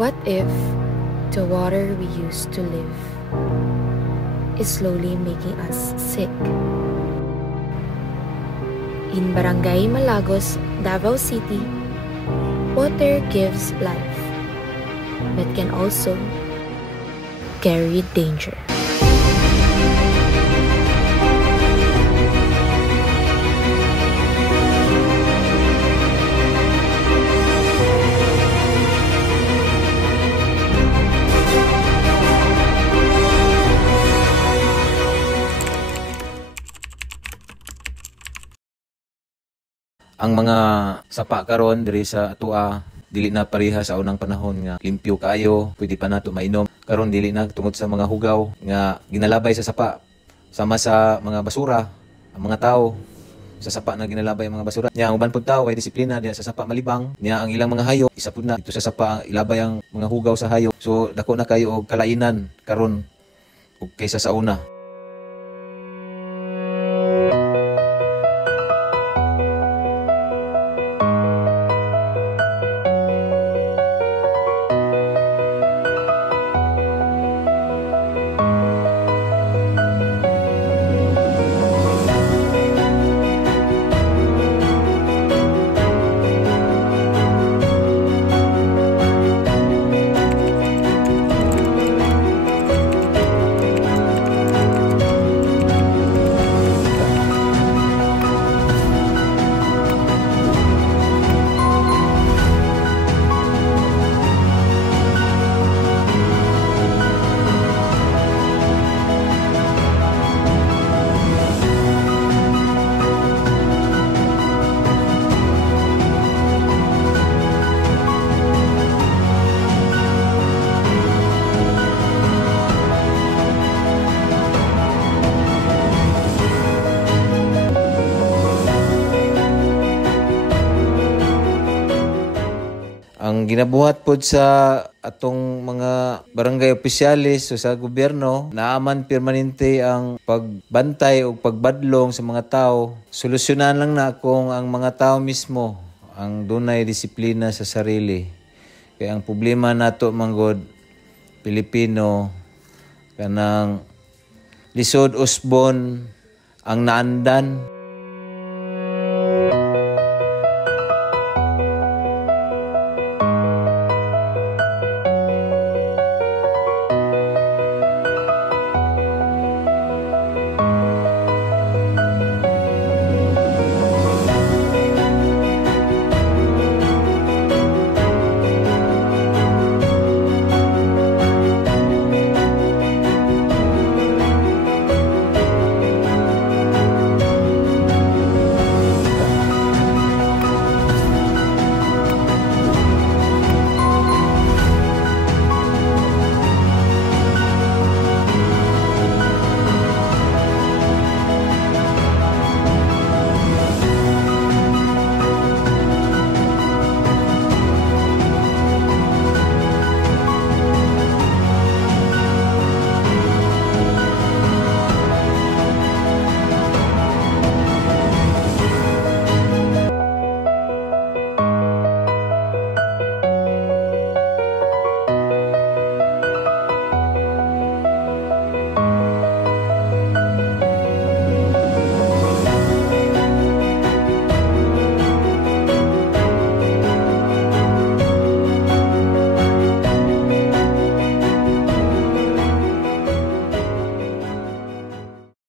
What if the water we use to live is slowly making us sick? In Barangay Malagos, Davao City, water gives life, but can also carry danger. Ang mga sapa karon diri sa atua dili na pareha sa unang panahon nga limpyo kayo, pwede pa nato mainom. Karon dili na tungod sa mga hugaw nga ginalabay sa sapa sama sa mga basura. Ang mga tao sa sapa na ginalabay ang mga basura. Nya ang uban pud tao ay disiplina diya sa sapa malibang. Nya ang ilang mga hayop isa pud na dito sa sapa ilabay ang mga hugaw sa hayop. So dako na kayo og kalainan karon ug kaysa sa una. Ang ginabuhat pod sa atong mga barangay opisyalis o sa gobyerno, naaman permanente ang pagbantay o pagbadlong sa mga tao. Solusyonan lang na kung ang mga tao mismo ang dunay disiplina sa sarili. Kaya ang problema nato manggod Pilipino kanang lisod usbon ang naandan.